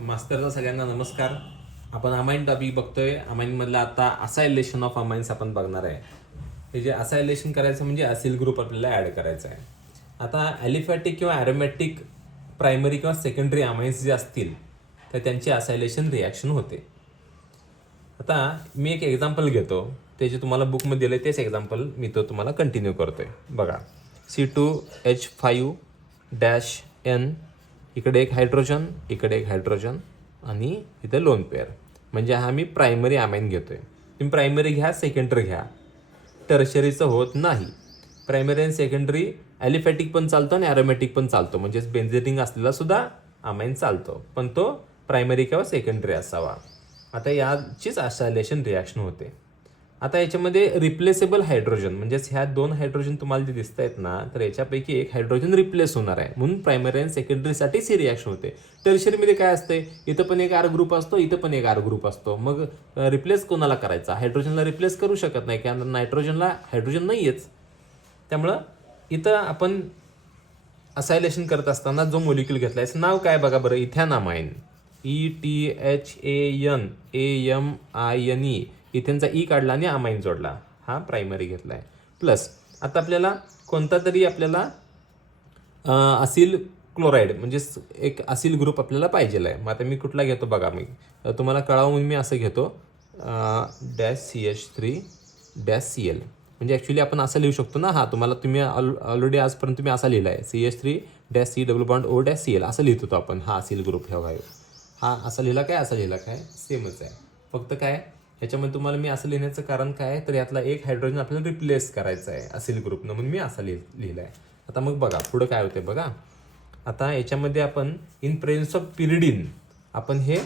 मास्तरचा सगळ्यांना नमस्कार. आपण अमाइन टॉपिक बघतोय. अमाइनमधलं आता असायलेशन ऑफ अमाइन्स आपण बघणार आहे. हे जे असायलेशन करायचं म्हणजे असिल ग्रुप आपल्याला ॲड करायचा आहे. आता ॲलिफॅटिक किंवा ॲरोमॅटिक प्रायमरी किंवा सेकंडरी अमाइन्स जे असतील तर त्यांची असायलेशन रिॲक्शन होते. आता मी एक एक्झाम्पल घेतो, ते जे तुम्हाला बुकमध्ये दिलं आहे तेच एक्झाम्पल मी तो तुम्हाला कंटिन्यू करतोय. बघा, C2H5-N, इकडे एक हायड्रोजन, इकडे एक हायड्रोजन आणि इथे लोन पेअर. म्हणजे हा मी प्रायमरी अमाइन घेतोय. तुम्ही प्रायमरी घ्या, सेकंडरी घ्या, टर्शरीचं होत नाही. प्रायमरी आणि सेकंडरी ॲलिफॅटिक पण चालतो आणि ॲरोमॅटिक पण चालतो, म्हणजेच बेन्झेटिंग असलेला सुद्धा अमाइन चालतो, पण तो प्रायमरी किंवा सेकंडरी असावा. आता याचीच असायलेशन रिॲक्शन होते. आता याच्यामध्ये रिप्लेसेबल हायड्रोजन, म्हणजेच ह्या दोन हायड्रोजन तुम्हाला जे दिसत आहेत ना, तर याच्यापैकी एक हायड्रोजन रिप्लेस होणार आहे, म्हणून प्रायमरी आणि सेकंडरीसाठीच ही रिॲक्शन होते. टर्शरीमध्ये काय असते, इथं पण एक आर ग्रुप असतो, इथं पण एक आर ग्रुप असतो. मग रिप्लेस कोणाला करायचा? हायड्रोजनला रिप्लेस करू शकत नाही, कारण नायट्रोजनला हायड्रोजन नाही आहेच. त्यामुळं इथं आपण असायलेशन करत असताना जो मोलिक्यूल घेतला आहे नाव काय बघा बरं, इथॅनामाइन. ETHANAMINE, इथेनचा ई काढला आणि अमाइन जोडला, हा प्रायमरी घेतला आहे. प्लस आता आपल्याला कोणता तरी आपल्याला असिल क्लोराईड म्हणजेच एक असिल ग्रुप आपल्याला पाहिजेला आहे. मग आता मी कुठला घेतो बघा, मी तुम्हाला कळावं म्हणून मी असं घेतो -CH3-Cl. म्हणजे ॲक्च्युली आपण असं लिहू शकतो ना, तुम्ही ऑलरेडी आजपर्यंत तुम्ही असा लिहिला आहे, CH3-C_CL असं लिहित होतो आपण. हा असिल ग्रुप हा असा लिहिला काय, असा लिहिला काय, सेमच आहे. फक्त काय ह्याच्यामध्ये तुम्हाला मी असं लिहिण्याचं कारण काय आहे, तर यातला एक हायड्रोजन आपल्याला रिप्लेस करायचा आहे असिल ग्रुपनं, म्हणून मी असं लिहिलं आहे. आता मग बघा पुढं काय होते बघा. आता याच्यामध्ये आपण इन प्रेझेन्स ऑफ पिरिडीन आपण हे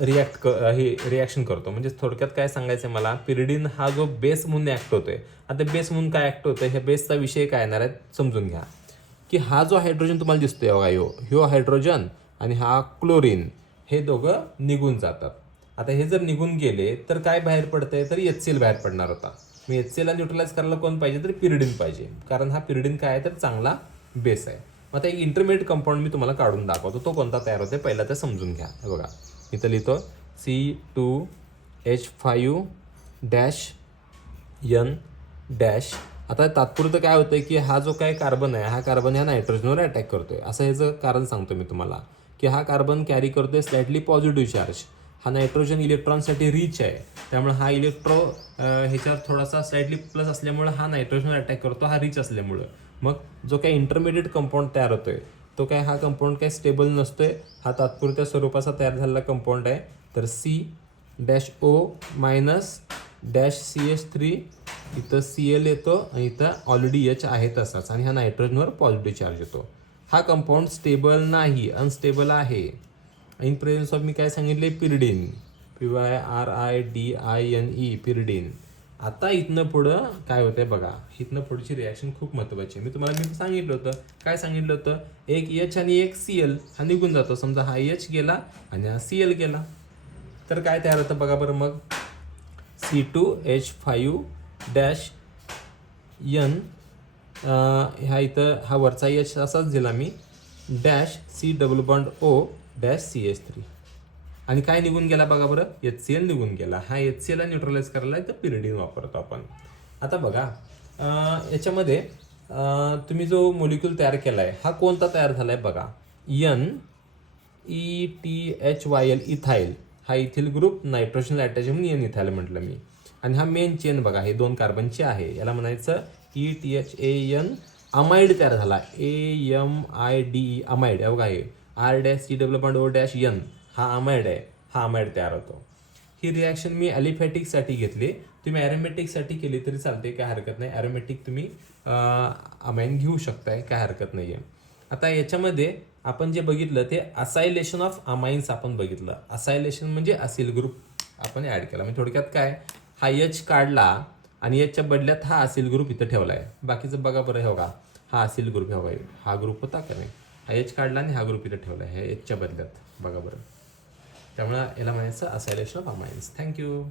रिॲक्शन करतो. म्हणजे थोडक्यात काय सांगायचं आहे मला, पिरिडीन हा जो बेस म्हणून ॲक्ट होतोय. आता बेस म्हणून काय ॲक्ट होतोय, ह्या बेसचा विषय काय येणार आहे समजून घ्या. की हा जो हायड्रोजन तुम्हाला दिसतोय बघा, ह्यो हायड्रोजन आणि हा क्लोरीन, हे दोघं निघून जातात. आता हे जर निघून गेले तर काय बाहेर पडतंय, तर HCl बाहेर पडणार होता. मी HClला न्यूट्रलाइज करायला कोण पाहिजे, तर पिरिडीन पाहिजे, कारण हा पिरिडीन काय आहे तर चांगला बेस आहे. मग आता एक इंटरमिडिएट कंपाऊंड मी तुम्हाला काढून दाखवतो, तो कोणता तयार होते पहिला ते समजून घ्या. हे बघा, इथं लिहितो C2H5-N-. आता तात्पुरतं काय होतंय की हा जो काय कार्बन आहे, हा कार्बन ह्या नायट्रोजनवर अटॅक करतोय. असं ह्याचं कारण सांगतो मी तुम्हाला, की हा कार्बन कॅरी करतोय स्लाइटली पॉझिटिव्ह चार्ज. हा नायट्रोजन इलेक्ट्रॉनसाठी रिच आहे, त्यामुळे हा ह्याच्यावर थोडासा स्लाइटली प्लस असल्यामुळे हा नायट्रोजनवर अटॅक करतो, हा रिच असल्यामुळं. मग जो काही इंटरमिडिएट कंपाऊंड तयार होतोय, तो काय हा कंपाऊंड काही स्टेबल नसतोय, हा तात्पुरत्या स्वरूपाचा तयार झालेला कंपाऊंड आहे. तर C-O-CH3, इथं Cl येतो आणि इथं ऑलरेडी H आहे तसाच, आणि हा नायट्रोजनवर पॉझिटिव्ह चार्ज येतो. हा कंपाऊंड स्टेबल नाही, अनस्टेबल आहे. इन प्रेझेन्स ऑफ मी काय सांगितले, पिरिडीन, PYRIDINE, पिरिडीन. आता इथनं पुढं काय होतंय बघा, इथनं पुढची रिॲक्शन खूप महत्त्वाची आहे. मी सांगितलं होतं, काय सांगितलं होतं, एक H आणि एक Cl हा निघून जातो. समजा हा H गेला आणि हा Cl गेला, तर काय तयार होतं बघा बरं. मग C2H5-N, ह्या इथं हा वरचा H असाच दिला मी, -C_O-CH3, आणि काय निघून गेला बघा बरं, HCl निघून गेला. हा HClला न्यूट्रलाइज करायला तर पिरिडीन वापरतो आपण. आता बघा याच्यामध्ये तुम्ही जो मोलिक्यूल तयार केला आहे हा कोणता तयार झाला आहे बघा, NETHYL, इथाईल. हा इथिल ग्रुप नायट्रोजनला अटॅच म्हणून इथाईल म्हटलं मी. आणि हा मेन चेन बघा, हे 2 कार्बनचे आहे, याला म्हणायचं ETHAN, अमाइड तयार झाला, AMIDE, अमाइड. बघा हे R-C_O-N, हा अमाइड आहे, हा अमाइड तयार होतो. ही रिॲक्शन मी ॲलिफॅटिकसाठी घेतली, तुम्ही ॲरोमॅटिकसाठी केली तरी चालते, काय हरकत नाही. ॲरोमॅटिक तुम्ही अमाइन घेऊ शकताय, काय हरकत नाही आहे. आता याच्यामध्ये आपण जे बघितलं ते असायलेशन ऑफ अमाइन्स आपण बघितलं. असायलेशन म्हणजे असिल ग्रुप आपण ॲड केला. म्हणजे थोडक्यात काय, हा H काढला आणि Hच्या बदल्यात हा असिल ग्रुप इथं ठेवला आहे. बाकीचं बघा बरं, हे बघा हा असिल ग्रुप, हे बघा हा ग्रुप होता का नाही, हा H काढला आणि हा ग्रुप इथं ठेवला आहे Hच्या बदल्यात, बघा बरं. त्यामुळे याला म्हणायचं असायलेशन ऑफ अमाइन्स. थँक्यू.